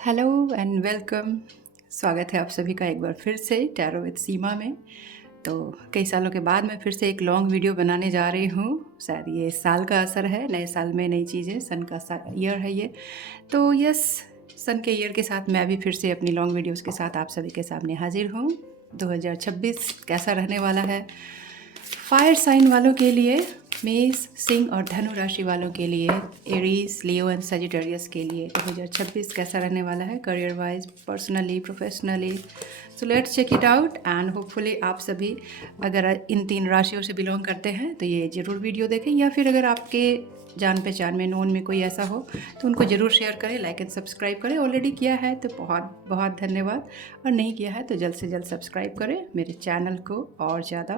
Hello and welcome. स्वागत है आप सभी का एक बार फिर से टैरो विद सीमा में। तो कई सालों के बाद मैं फिर से एक लॉन्ग वीडियो बनाने जा रही हूँ। शायद ये इस साल का असर है, नए साल में नई चीज़ें, सन का ईयर है ये। तो यस, सन के ईयर के साथ मैं भी फिर से अपनी लॉन्ग वीडियोस के साथ आप सभी के सामने हाजिर हूँ। 2026 कैसा रहने वाला है फायर साइन वालों के लिए, मेष, सिंह और धनु राशि वालों के लिए, एरीज, लियो एंड सजिटेरियस के लिए 2026 कैसा रहने वाला है career wise, personally, professionally. So let's check it out and hopefully आप सभी अगर इन 3 राशियों से बिलोंग करते हैं तो ये ज़रूर वीडियो देखें, या फिर अगर आपके जान पहचान में, नोन में कोई ऐसा हो तो उनको ज़रूर शेयर करें, लाइक एंड सब्सक्राइब करें। ऑलरेडी किया है तो बहुत बहुत धन्यवाद, और नहीं किया है तो जल्द से जल्द सब्सक्राइब करें, मेरे चैनल को और ज़्यादा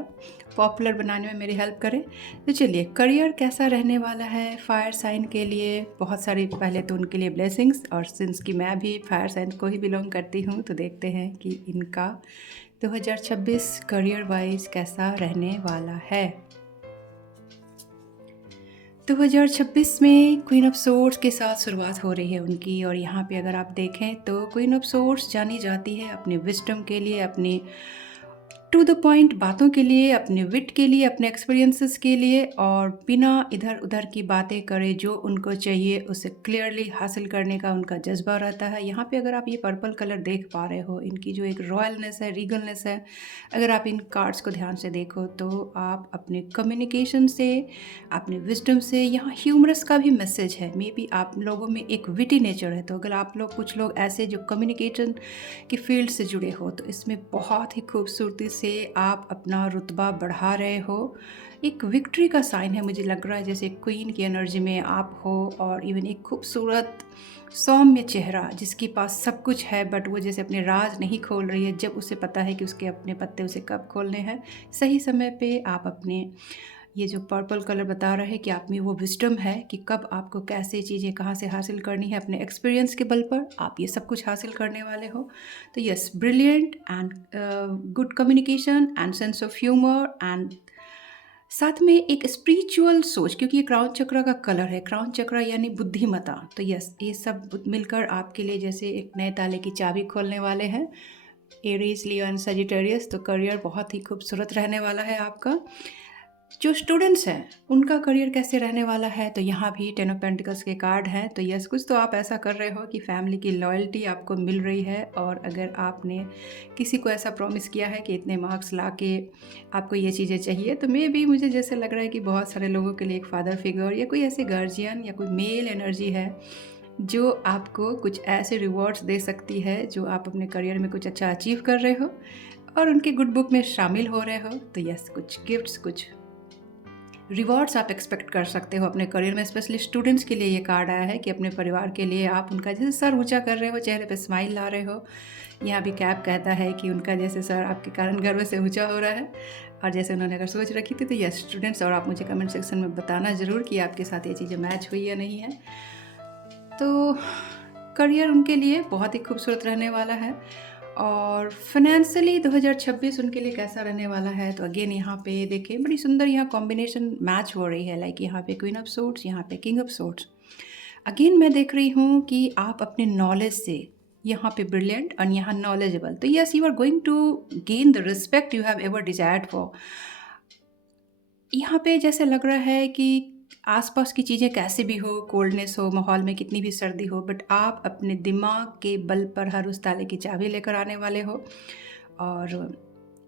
पॉपुलर बनाने में मेरी हेल्प करें। तो चलिए, करियर कैसा रहने वाला है फायर साइन के लिए। बहुत सारी पहले तो उनके लिए ब्लेसिंग्स, और सिंस कि मैं भी फायर साइन को ही बिलोंग करती हूँ तो देखते हैं कि इनका 2026 करियर वाइज कैसा रहने वाला है। 2026 में क्वीन ऑफ सोर्ड्स के साथ शुरुआत हो रही है उनकी, और यहाँ पे अगर आप देखें तो क्वीन ऑफ सोर्ड्स जानी जाती है अपने विजडम के लिए, अपनी टू द पॉइंट बातों के लिए, अपने विट के लिए, अपने एक्सपीरियंसेस के लिए, और बिना इधर उधर की बातें करे जो उनको चाहिए उसे क्लियरली हासिल करने का उनका जज्बा रहता है। यहाँ पे अगर आप ये पर्पल कलर देख पा रहे हो, इनकी जो एक रॉयलनेस है, रीगलनेस है, अगर आप इन कार्ड्स को ध्यान से देखो तो आप अपने कम्युनिकेशन से, अपने विजडम से, यहाँ ह्यूमरस का भी मैसेज है। मे बी आप लोगों में एक विटी नेचर है, तो अगर आप लोग, कुछ लोग ऐसे जो कम्युनिकेशन की फील्ड से जुड़े हो, तो इसमें बहुत ही खूबसूरती से आप अपना रुतबा बढ़ा रहे हो। एक विक्ट्री का साइन है, मुझे लग रहा है जैसे क्वीन की एनर्जी में आप हो, और इवन एक खूबसूरत सौम्य चेहरा जिसके पास सब कुछ है, बट वो जैसे अपने राज नहीं खोल रही है। जब उसे पता है कि उसके अपने पत्ते उसे कब खोलने हैं, सही समय पे आप अपने, ये जो पर्पल कलर बता रहा है कि आप में वो विजडम है कि कब आपको कैसे चीज़ें कहाँ से हासिल करनी है। अपने एक्सपीरियंस के बल पर आप ये सब कुछ हासिल करने वाले हो। तो yes, brilliant and good communication and sense of humour, and साथ में एक स्पिरिचुअल सोच, क्योंकि ये क्राउन चक्र का कलर है। क्राउन चक्र यानी बुद्धिमता। तो यस, ये सब मिलकर आपके लिए जैसे एक नए ताले की चाबी खोलने वाले हैं। एरीज, लियो एंड सजिटेरियस, तो करियर बहुत ही खूबसूरत रहने वाला है आपका। जो स्टूडेंट्स हैं उनका करियर कैसे रहने वाला है, तो यहाँ भी 10 ऑफ पेंटिकल्स के कार्ड हैं। तो यस, कुछ तो आप ऐसा कर रहे हो कि फैमिली की लॉयल्टी आपको मिल रही है, और अगर आपने किसी को ऐसा प्रॉमिस किया है कि इतने मार्क्स ला के आपको ये चीज़ें चाहिए, तो मे भी मुझे जैसे लग रहा है कि बहुत सारे लोगों के लिए एक फादर फिगर या कोई ऐसे गार्जियन या कोई मेल एनर्जी है जो आपको कुछ ऐसे रिवॉर्ड्स दे सकती है, जो आप अपने करियर में कुछ अच्छा अचीव कर रहे हो और उनके गुड बुक में शामिल हो रहे हो। तो यस, कुछ गिफ्ट्स, कुछ रिवॉर्ड्स आप एक्सपेक्ट कर सकते हो अपने करियर में। स्पेशली स्टूडेंट्स के लिए ये कार्ड आया है कि अपने परिवार के लिए आप उनका जैसे सर ऊंचा कर रहे हो, चेहरे पे स्माइल ला रहे हो। यहाँ भी कैप कहता है कि उनका जैसे सर आपके कारण गर्व से ऊंचा हो रहा है, और जैसे उन्होंने अगर सोच रखी थी। तो यस स्टूडेंट्स, और आप मुझे कमेंट सेक्शन में बताना ज़रूर कि आपके साथ ये चीज़ें मैच हुई या नहीं है। तो करियर उनके लिए बहुत ही खूबसूरत रहने वाला है। और फाइनेंशियली 2026 उनके लिए कैसा रहने वाला है, तो अगेन यहाँ पे देखें बड़ी सुंदर यहाँ कॉम्बिनेशन मैच हो रही है। लाइक यहाँ पे क्वीन ऑफ सोर्ड्स, यहाँ पे किंग ऑफ सोर्ड्स। अगेन मैं देख रही हूँ कि आप अपने नॉलेज से, यहाँ पे ब्रिलियंट और यहाँ नॉलेजेबल, तो yes you are going to gain the respect you have ever desired for. यहाँ पे जैसे लग रहा है कि आसपास की चीज़ें कैसे भी हो, कोल्डनेस हो, माहौल में कितनी भी सर्दी हो, बट आप अपने दिमाग के बल पर हर उस ताले की चाबी लेकर आने वाले हो, और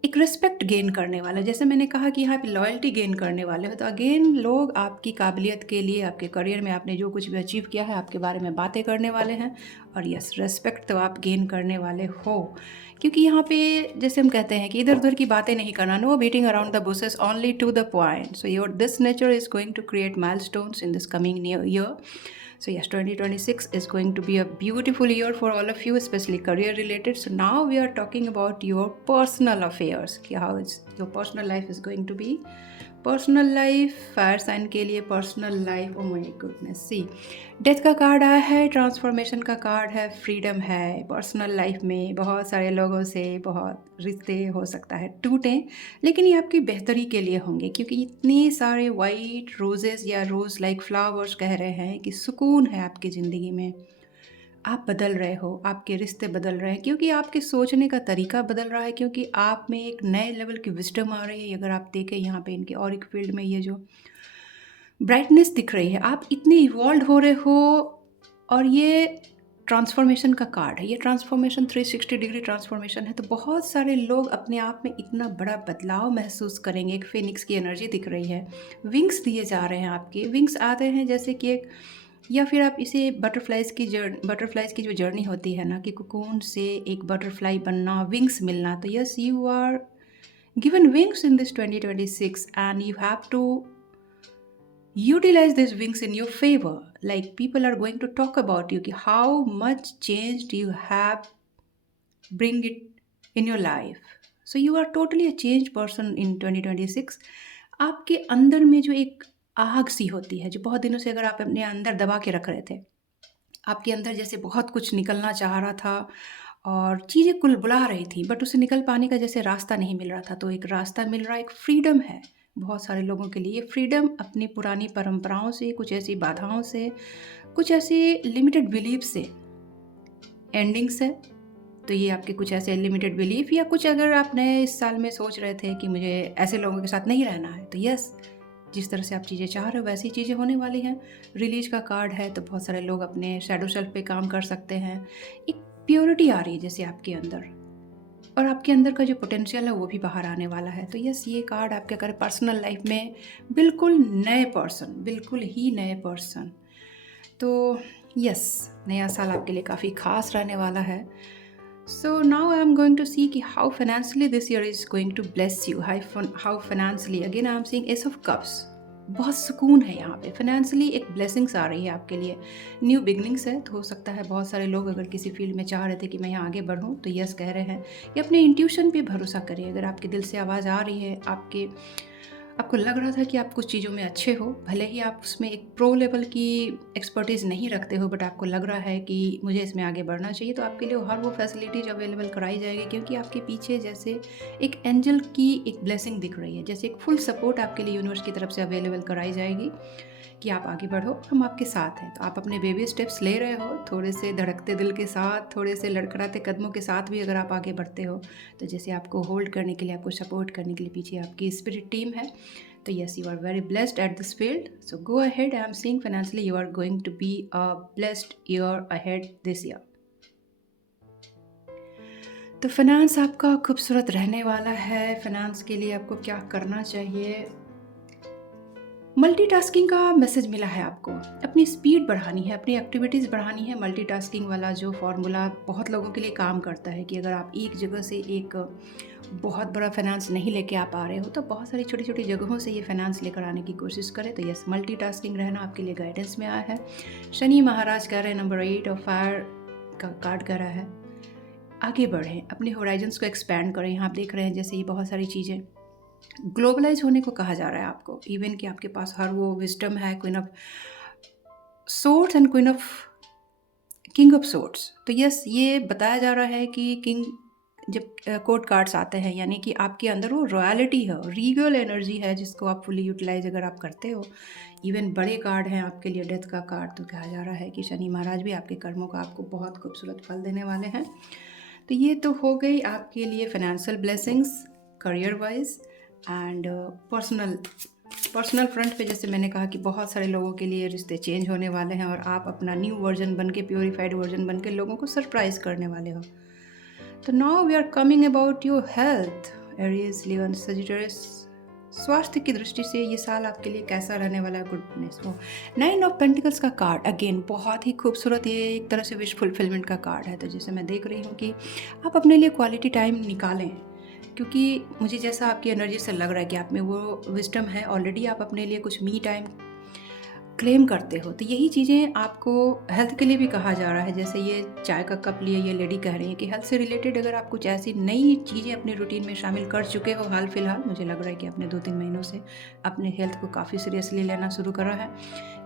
एक रिस्पेक्ट गेन करने वाले हो। जैसे मैंने कहा कि यहाँ पे लॉयल्टी गेन करने वाले हो, तो अगेन लोग आपकी काबिलियत के लिए, आपके करियर में आपने जो कुछ भी अचीव किया है, आपके बारे में बातें करने वाले हैं। और यस, रिस्पेक्ट तो आप गेन करने वाले हो, क्योंकि यहाँ पे जैसे हम कहते हैं कि इधर उधर की बातें नहीं करना, no beating around the bushes, only to the point. So your this nature is going to create milestones in this coming new year. So yes, 2026 is going to be a beautiful year for all of you, especially career related. So now we are talking about your personal affairs, how your personal life is going to be. Personal life, fire sign के लिए personal life, oh my goodness, see death का card आया है, transformation का card है, freedom है। Personal life में बहुत सारे लोगों से बहुत रिश्ते हो सकता है टूटें, लेकिन ये आपकी बेहतरी के लिए होंगे, क्योंकि इतने सारे वाइट रोजेस या रोज़ लाइक फ्लावर्स कह रहे हैं कि सुकून है आपकी ज़िंदगी में। आप बदल रहे हो, आपके रिश्ते बदल रहे हैं क्योंकि आपके सोचने का तरीका बदल रहा है, क्योंकि आप में एक नए लेवल की विज़डम आ रही है। अगर आप देखें यहाँ पे इनके ऑरिक फील्ड में ये जो ब्राइटनेस दिख रही है, आप इतने इवॉल्व हो रहे हो। और ये ट्रांसफॉर्मेशन का कार्ड है, ये ट्रांसफॉर्मेशन 360 डिग्री ट्रांसफॉर्मेशन है। तो बहुत सारे लोग अपने आप में इतना बड़ा बदलाव महसूस करेंगे। एक फिनिक्स की एनर्जी दिख रही है, विंग्स दिए जा रहे हैं, आपके विंग्स आते हैं जैसे कि एक, या फिर आप इसे बटरफ्लाइज की जो जर्नी होती है ना, कि कोकून से एक बटरफ्लाई बनना, विंग्स मिलना। तो yes, you are given wings in this 2026 and you have to utilize these wings in your favor. Like, people are going to talk about you, कि how much change do you have bring it in your life. So you are totally a changed person in 2026. आपके अंदर में जो एक आग सी होती है, जो बहुत दिनों से अगर आप अपने अंदर दबा के रख रहे थे, आपके अंदर जैसे बहुत कुछ निकलना चाह रहा था और चीज़ें कुल बुला रही थी, बट उसे निकल पाने का जैसे रास्ता नहीं मिल रहा था, तो एक रास्ता मिल रहा है, एक फ्रीडम है बहुत सारे लोगों के लिए। ये फ्रीडम अपनी पुरानी परंपराओं से, कुछ ऐसी बाधाओं से, कुछ ऐसी लिमिटेड बिलीफ से एंडिंग्स है। तो ये आपके कुछ ऐसे लिमिटेड बिलीफ, या कुछ अगर आप नए इस साल में सोच रहे थे कि मुझे ऐसे लोगों के साथ नहीं रहना है, तो यस, जिस तरह से आप चीज़ें चाह रहे हो वैसी चीज़ें होने वाली हैं। रिलीज का कार्ड है, तो बहुत सारे लोग अपने शैडो सेल्फ पे काम कर सकते हैं। एक प्योरिटी आ रही है जैसे आपके अंदर, और आपके अंदर का जो पोटेंशियल है वो भी बाहर आने वाला है। तो यस, ये कार्ड आपके अगर पर्सनल लाइफ में बिल्कुल नए पर्सन, बिल्कुल ही नए पर्सन, तो यस, नया साल आपके लिए काफ़ी खास रहने वाला है। So now I am going to see कि how financially this year is going to bless you. How financially, again I am seeing Ace of Cups. बहुत सुकून है यहाँ पे, फाइनेंशियली एक ब्लेसिंग्स आ रही है आपके लिए, न्यू बिगनिंग्स है। तो हो सकता है बहुत सारे लोग अगर किसी फील्ड में चाह रहे थे कि मैं यहाँ आगे बढ़ूँ, तो यस कह रहे हैं कि अपने इंट्यूशन पे भरोसा करिए। अगर आपके दिल से आवाज़ आ रही है, आपको लग रहा था कि आप कुछ चीज़ों में अच्छे हो, भले ही आप उसमें एक प्रो लेवल की एक्सपर्टीज़ नहीं रखते हो, बट आपको लग रहा है कि मुझे इसमें आगे बढ़ना चाहिए, तो आपके लिए हर वो फैसिलिटीज़ अवेलेबल कराई जाएगी, क्योंकि आपके पीछे जैसे एक एंजल की एक ब्लेसिंग दिख रही है, जैसे एक फुल सपोर्ट आपके लिए यूनिवर्स की तरफ से अवेलेबल कराई जाएगी कि आप आगे बढ़ो, हम आपके साथ हैं। तो आप अपने बेबी स्टेप्स ले रहे हो, थोड़े से धड़कते दिल के साथ, थोड़े से लड़खड़ाते कदमों के साथ भी अगर आप आगे बढ़ते हो, तो जैसे आपको होल्ड करने के लिए, आपको सपोर्ट करने के लिए पीछे आपकी स्पिरिट टीम है। तो yes, you are very blessed at this field, so go ahead. I am seeing financially you are going to be a blessed year ahead this year. तो फाइनेंस आपका खूबसूरत रहने वाला है। फाइनेंस के लिए आपको क्या करना चाहिए? मल्टीटास्किंग का मैसेज मिला है आपको, अपनी स्पीड बढ़ानी है, अपनी एक्टिविटीज़ बढ़ानी है। मल्टीटास्किंग वाला जो फॉर्मूला बहुत लोगों के लिए काम करता है कि अगर आप एक जगह से एक बहुत बड़ा फाइनेंस नहीं लेके आ पा रहे हो, तो बहुत सारी छोटी छोटी जगहों से ये फाइनेंस लेकर आने की कोशिश करें। तो यस, मल्टीटास्किंग रहना आपके लिए गाइडेंस में आया है। शनि महाराज कह रहे हैं, नंबर 8 और फायर का कार्ड कह रहा है आगे बढ़ें, अपने होराइजन्स को एक्सपैंड करें। यहाँ आप देख रहे हैं जैसे ये बहुत सारी चीज़ें ग्लोबलाइज होने को कहा जा रहा है आपको, इवन कि आपके पास हर वो विजडम है, queen of swords and queen of king of swords. तो यस, ये बताया जा रहा है कि किंग जब कोर्ट कार्ड्स आते हैं, यानी कि आपके अंदर वो रॉयलिटी है, रीगल एनर्जी है, जिसको आप फुली यूटिलाइज अगर आप करते हो। इवन बड़े कार्ड हैं आपके लिए, डेथ का कार्ड, तो कहा जा रहा है कि शनि महाराज भी आपके कर्मों का आपको बहुत खूबसूरत फल देने वाले हैं। तो ये तो हो गई आपके लिए financial blessings, career wise and personal front पे। जैसे मैंने कहा कि बहुत सारे लोगों के लिए रिश्ते चेंज होने वाले हैं और आप अपना न्यू वर्जन बन के, प्योरीफाइड वर्जन बन के लोगों को सरप्राइज करने वाले हो। तो now we are coming about your health, Aries, Leo, Sagittarius. स्वास्थ्य की दृष्टि से ये साल आपके लिए कैसा रहने वाला है? गुडनेस। तो 9 ऑफ पेंटिकल्स का कार्ड अगेन बहुत ही खूबसूरत, ये एक तरह से विश फुलफिलमेंट का कार्ड है। तो जैसे मैं देख रही हूँ कि आप अपने लिए क्वालिटी टाइम निकालें, क्योंकि मुझे जैसा आपकी एनर्जी से लग रहा है कि आप में वो विजडम है, ऑलरेडी आप अपने लिए कुछ मी टाइम क्लेम करते हो। तो यही चीज़ें आपको हेल्थ के लिए भी कहा जा रहा है। जैसे ये चाय का कप लिए ये लेडी कह रही है कि हेल्थ से रिलेटेड अगर आप कुछ ऐसी नई चीज़ें अपने रूटीन में शामिल कर चुके हो हाल फिलहाल, मुझे लग रहा है कि आपने 2-3 महीनों से अपने हेल्थ को काफ़ी सीरियसली लेना शुरू करा है,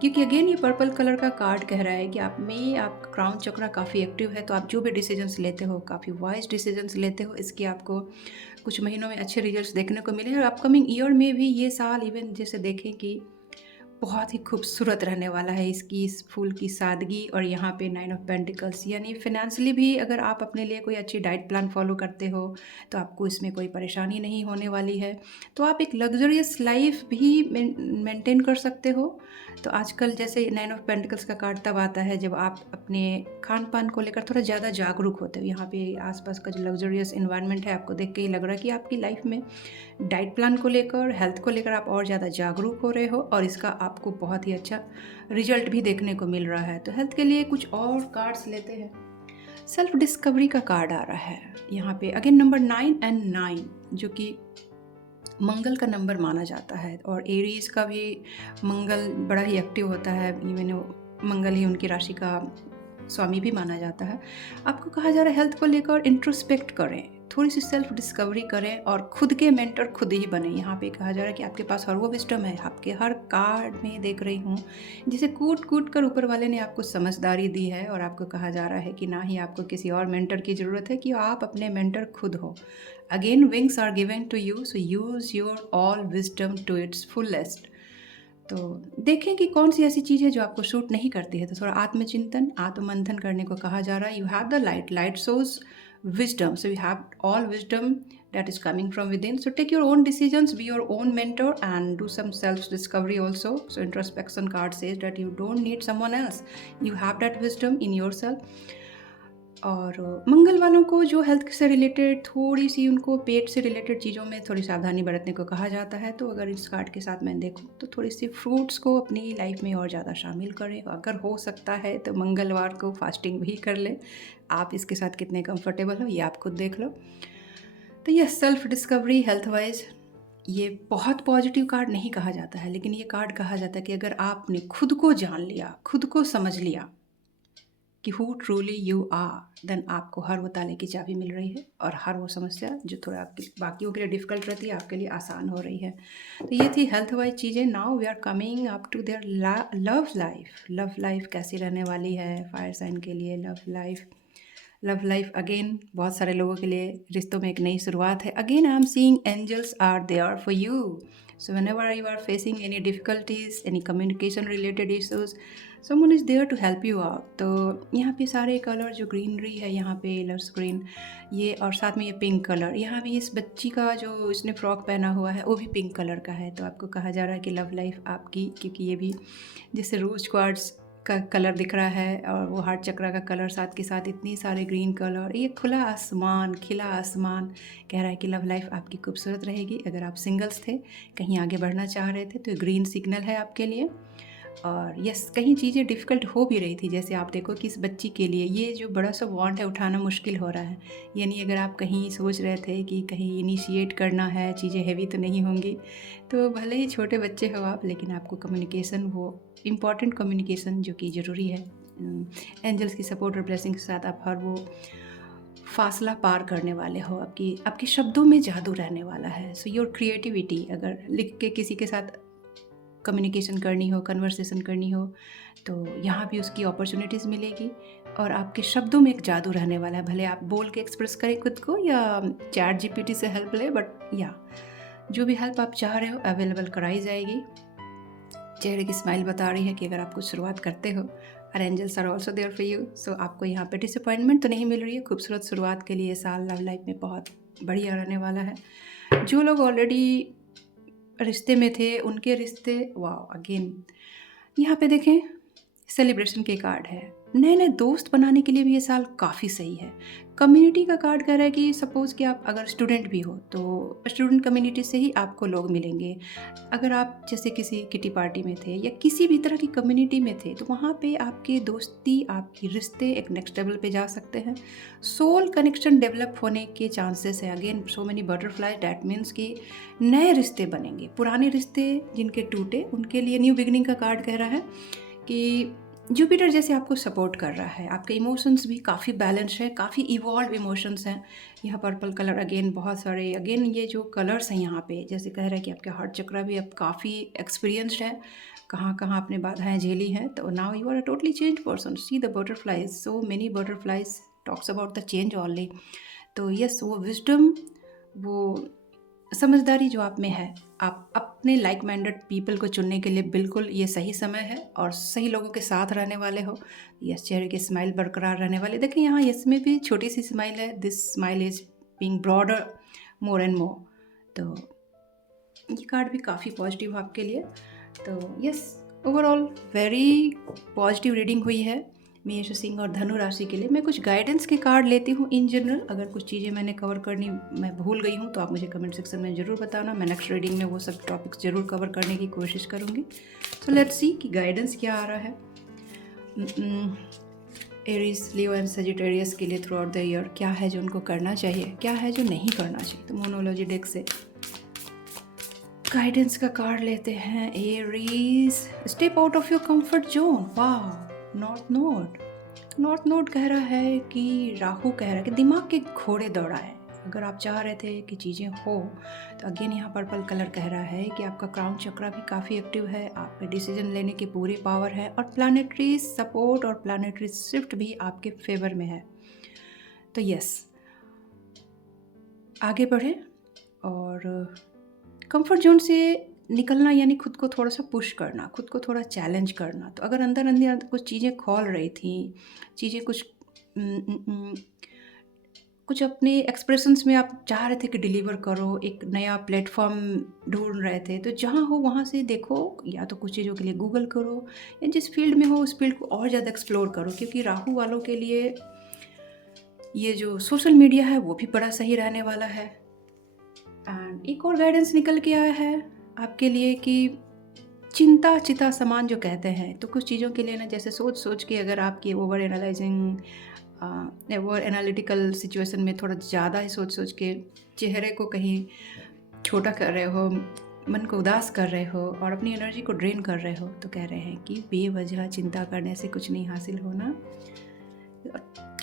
क्योंकि अगेन ये पर्पल कलर का कार्ड कह रहा है कि आप में आपका क्राउन चक्रा काफ़ी एक्टिव है। तो आप जो भी डिसीजंस लेते हो, काफ़ी वाइज डिसीजंस लेते हो, इसकी आपको कुछ महीनों में अच्छे रिजल्ट्स देखने को मिले। और अपकमिंग ईयर में भी ये साल, इवन जैसे देखें कि बहुत ही खूबसूरत रहने वाला है इसकी इस फूल की सादगी। और यहाँ पे 9 ऑफ पेंटिकल्स, यानी फ़ाइनेंशियली भी अगर आप अपने लिए कोई अच्छी डाइट प्लान फ़ॉलो करते हो तो आपको इसमें कोई परेशानी नहीं होने वाली है। तो आप एक लग्ज़रियस लाइफ़ भी मेंटेन कर सकते हो। तो आजकल जैसे 9 ऑफ पेंटिकल्स का कार्ड तब आता है जब आप अपने खान-पान को लेकर थोड़ा ज़्यादा जागरूक होते हो। यहाँ पे आस-पास का जो लग्ज़रियस एनवायरनमेंट है, आपको देख के ही लग रहा है कि आपकी लाइफ़ में डाइट प्लान को लेकर, हेल्थ को लेकर आप और ज़्यादा जागरूक हो रहे हो और इसका आपको बहुत ही अच्छा रिजल्ट भी देखने को मिल रहा है। तो हेल्थ के लिए कुछ और कार्ड्स लेते हैं। सेल्फ डिस्कवरी का कार्ड आ रहा है यहाँ पे अगेन, नंबर 9 एंड 9 जो कि मंगल का नंबर माना जाता है। और एरीज का भी मंगल बड़ा ही एक्टिव होता है, इवन मंगल ही उनकी राशि का स्वामी भी माना जाता है। आपको कहा जा रहा है हेल्थ को लेकर इंट्रोस्पेक्ट करें, थोड़ी सी सेल्फ डिस्कवरी करें और खुद के मेंटर खुद ही बने। यहाँ पे कहा जा रहा है कि आपके पास हर वो विस्डम है, आपके हर कार्ड में देख रही हूँ जिसे कूट कूट कर ऊपर वाले ने आपको समझदारी दी है। और आपको कहा जा रहा है कि ना ही आपको किसी और मेंटर की ज़रूरत है, कि आप अपने मेंटर खुद हो। Again wings are given to you, so use your all wisdom to its fullest. तो देखें कि कौन सी ऐसी चीज़ है जो आपको सूट नहीं करती है। तो थोड़ा आत्मचिंतन, आत्ममंथन करने को कहा जा रहा है। You have the light, light shows wisdom, so you have all wisdom that is coming from within. So take your own decisions, be your own mentor and do some self discovery also. So introspection card says that you don't need someone else, you have that wisdom in yourself. और मंगल वालों को जो health से related थोड़ी सी, उनको पेट से related चीज़ों में थोड़ी सावधानी बरतने को कहा जाता है। तो अगर इस कार्ड के साथ मैं देखूँ तो थोड़ी सी फ्रूट्स को अपनी लाइफ में और ज़्यादा शामिल करें। अगर हो सकता है तो मंगलवार को फास्टिंग भी कर लें। आप इसके साथ कितने कंफर्टेबल हो ये आप खुद देख लो। तो ये सेल्फ डिस्कवरी हेल्थ वाइज ये बहुत पॉजिटिव कार्ड नहीं कहा जाता है, लेकिन ये कार्ड कहा जाता है कि अगर आपने खुद को जान लिया, खुद को समझ लिया कि who truly you are, then आपको हर वो ताले की चाबी मिल रही है और हर वो समस्या जो थोड़ा आपके बाकियों के लिए डिफ़िकल्ट रहती है आपके लिए आसान हो रही है। तो ये थी हेल्थ वाइज चीज़ें। Now we are coming up to their love life. Love life कैसी रहने वाली है फायर साइन के लिए? लव लाइफ अगेन बहुत सारे लोगों के लिए रिश्तों में एक नई शुरुआत है। Again I am seeing angels are there for you. So whenever you are facing any difficulties, any communication related issues, someone is there to help you out. तो यहाँ पे सारे कलर जो ग्रीनरी है, यहाँ पे लव्स ग्रीन, ये और साथ में ये पिंक कलर, यहाँ भी इस बच्ची का जो इसने फ्रॉक पहना हुआ है वो भी पिंक कलर का है। तो आपको कहा जा रहा है कि लव लाइफ आपकी, क्योंकि ये भी जैसे रोज क्वार्ट्स का कलर दिख रहा है और वो हार्ट चक्रा का कलर साथ के साथ इतनी सारे ग्रीन कलर, ये खुला आसमान, खिला आसमान कह रहा है कि लव लाइफ आपकी खूबसूरत रहेगी। अगर आप सिंगल्स थे, कहीं आगे बढ़ना चाह रहे थे, तो ग्रीन सिग्नल है आपके लिए। और यस, कहीं चीज़ें डिफ़िकल्ट हो भी रही थी, जैसे आप देखो कि इस बच्ची के लिए ये जो बड़ा सा वांट है उठाना मुश्किल हो रहा है। यानी अगर आप कहीं सोच रहे थे कि कहीं इनिशिएट करना है, चीज़ें हैवी तो नहीं होंगी, तो भले ही छोटे बच्चे हो आप, लेकिन आपको कम्युनिकेशन, वो इम्पॉर्टेंट कम्युनिकेशन जो कि ज़रूरी है, एंजल्स की सपोर्ट और ब्लेसिंग के साथ आप हर वो फासला पार करने वाले हो। आपकी शब्दों में जादू रहने वाला है। सो योर क्रिएटिविटी, अगर लिख के किसी के साथ कम्युनिकेशन करनी हो, कन्वर्सेशन करनी हो, तो यहाँ भी उसकी अपॉर्चुनिटीज़ मिलेगी। और आपके शब्दों में एक जादू रहने वाला है। भले आप बोल के एक्सप्रेस करें खुद को या चैट जीपीटी से हेल्प ले, बट या जो भी हेल्प आप चाह रहे हो अवेलेबल कराई जाएगी। चेहरे की स्माइल बता रही है कि अगर आप कुछ शुरुआत करते हो, और angels are also there for you. So आपको यहाँ पे डिसअपॉइंटमेंट तो नहीं मिल रही है। खूबसूरत शुरुआत के लिए साल लव लाइफ में बहुत बढ़िया रहने वाला है। जो लोग ऑलरेडी रिश्ते में थे, उनके रिश्ते, वाओ, अगेन यहाँ पे देखें सेलिब्रेशन के कार्ड है। नए नए दोस्त बनाने के लिए भी ये साल काफ़ी सही है। कम्युनिटी का कार्ड कह रहा है कि सपोज़ कि आप अगर स्टूडेंट भी हो तो स्टूडेंट कम्युनिटी से ही आपको लोग मिलेंगे। अगर आप जैसे किसी किटी पार्टी में थे या किसी भी तरह की कम्युनिटी में थे, तो वहाँ पे आपके दोस्ती, आपकी रिश्ते एक नेक्स्ट लेवल पे जा सकते हैं। सोल कनेक्शन डेवलप होने के चांसेस है। Again so many butterfly, that means कि नए रिश्ते बनेंगे। पुराने रिश्ते जिनके टूटे, उनके लिए न्यू बिगनिंग का कार्ड कह रहा है कि जुपिटर जैसे आपको सपोर्ट कर रहा है। आपके इमोशंस भी काफ़ी बैलेंस है, काफ़ी इवॉल्व इमोशंस हैं। यहाँ पर्पल कलर, अगेन बहुत सारे, अगेन ये जो कलर्स हैं यहाँ पे, जैसे कह रहा है कि आपका हार्ट चक्रा भी अब काफ़ी एक्सपीरियंस्ड है, कहाँ कहाँ आपने बाधाएं झेली हैं। तो now you are a totally change person. See the butterflies, so many butterflies talks about the change only. तो यस, वो विजडम, वो समझदारी जो आप में है, आप अपने लाइक माइंडेड पीपल को चुनने के लिए बिल्कुल ये सही समय है और सही लोगों के साथ रहने वाले हो। यस, चेहरे की स्माइल बरकरार रहने वाले। देखिए यहाँ इसमें भी छोटी सी स्माइल है, this smile is being broader more and more. तो ये कार्ड भी काफ़ी पॉजिटिव है आपके लिए। तो yes, overall very positive reading हुई है मेष सिंह और धनु राशि के लिए। मैं कुछ गाइडेंस के कार्ड लेती हूँ इन जनरल। अगर कुछ चीज़ें मैंने कवर करनी मैं भूल गई हूँ तो आप मुझे कमेंट सेक्शन में ज़रूर बताना। मैं नेक्स्ट रीडिंग में वो सब टॉपिक्स ज़रूर कवर करने की कोशिश करूँगी। सो लेट्स सी कि गाइडेंस क्या आ रहा है एरीज, लियो एंड सजिटेरियस के लिए थ्रू आउट द ईयर। क्या है जो उनको करना चाहिए, क्या है जो नहीं करना चाहिए। तो मोनोलॉजी डेक से गाइडेंस का कार्ड लेते हैं। Aries, step out of your comfort zone. वाह, नॉर्थ नोड। नॉर्थ नोड कह रहा है कि राहु कह रहा है कि दिमाग के घोड़े दौड़ाएं। अगर आप चाह रहे थे कि चीज़ें हो तो अगेन यहाँ पर्पल कलर कह रहा है कि आपका क्राउन चक्रा भी काफ़ी एक्टिव है, आप पे डिसीजन लेने की पूरी पावर है और प्लानेटरी सपोर्ट और प्लानेटरी शिफ्ट भी आपके फेवर में है। तो यस, आगे बढ़ें और कंफर्ट जोन से निकलना यानी खुद को थोड़ा सा पुश करना, खुद को थोड़ा चैलेंज करना। तो अगर अंदर अंदर कुछ चीज़ें खोल रही थी, चीज़ें कुछ अपने एक्सप्रेशंस में आप चाह रहे थे कि डिलीवर करो, एक नया प्लेटफॉर्म ढूंढ रहे थे, तो जहाँ हो वहाँ से देखो, या तो कुछ चीज़ों के लिए गूगल करो या जिस फील्ड में हो उस फील्ड को और ज़्यादा एक्सप्लोर करो। क्योंकि राहु वालों के लिए ये जो सोशल मीडिया है वो भी बड़ा सही रहने वाला है। एंड एक और गाइडेंस निकल के आया है आपके लिए कि चिंता चिता समान जो कहते हैं, तो कुछ चीज़ों के लिए ना जैसे सोच सोच के अगर आपकी ओवर एनालिटिकल सिचुएशन में थोड़ा ज़्यादा ही सोच सोच के चेहरे को कहीं छोटा कर रहे हो, मन को उदास कर रहे हो और अपनी एनर्जी को ड्रेन कर रहे हो, तो कह रहे हैं कि बेवजह चिंता करने से कुछ नहीं हासिल होना।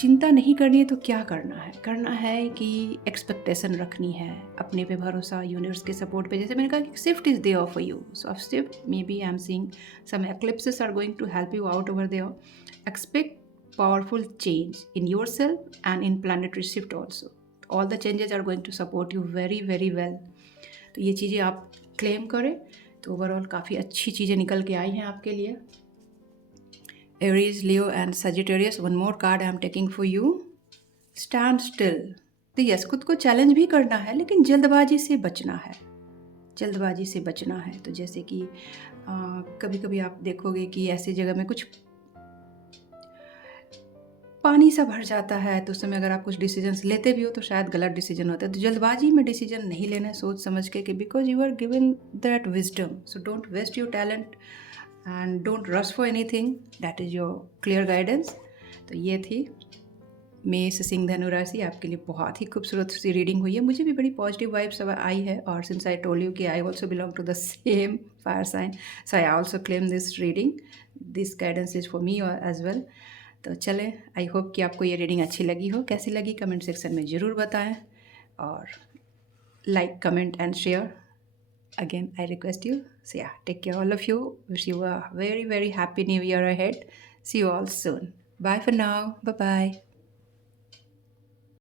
चिंता नहीं करनी है तो क्या करना है? करना है कि एक्सपेक्टेशन रखनी है, अपने पे भरोसा, यूनिवर्स के सपोर्ट पे। जैसे मैंने कहा कि shift is there for you, so of shift may be I am seeing some eclipses are going to help you out over there. Expect powerful change in yourself and in planetary shift also. All the changes are going to support you very very well. तो ये चीज़ें आप claim करें तो overall काफ़ी अच्छी चीज़ें निकल के आई हैं आपके लिए। Aries, Leo and Sagittarius, one more card I am taking for you. Stand still. तो यस, खुद को चैलेंज भी करना है लेकिन जल्दबाजी से बचना है, जल्दबाजी से बचना है। तो जैसे कि कभी कभी आप देखोगे कि ऐसी जगह में कुछ पानी सा भर जाता है, तो उस समय अगर आप कुछ डिसीजंस लेते भी हो तो शायद गलत डिसीजन होता है। तो जल्दबाजी में डिसीजन नहीं लेना है, सोच समझ के, कि because you are given that wisdom, so don't waste your talent and don't rush for anything. That is your clear guidance. तो ये थी मेष सिंह धनु राशि, आपके लिए बहुत ही खूबसूरत सी रीडिंग हुई है। मुझे भी बड़ी पॉजिटिव वाइब्स आई है और सिंस आई टोल्ड यू कि I also belong to the same fire sign, so I also claim this reading, this guidance is for me as well. तो चलें, आई होप कि आपको ये रीडिंग अच्छी लगी हो। कैसी लगी कमेंट सेक्शन में ज़रूर बताएं और like, comment and share. Again, I request you. So yeah, take care all of you. Wish you a very very happy new year ahead. See you all soon. Bye for now. Bye bye.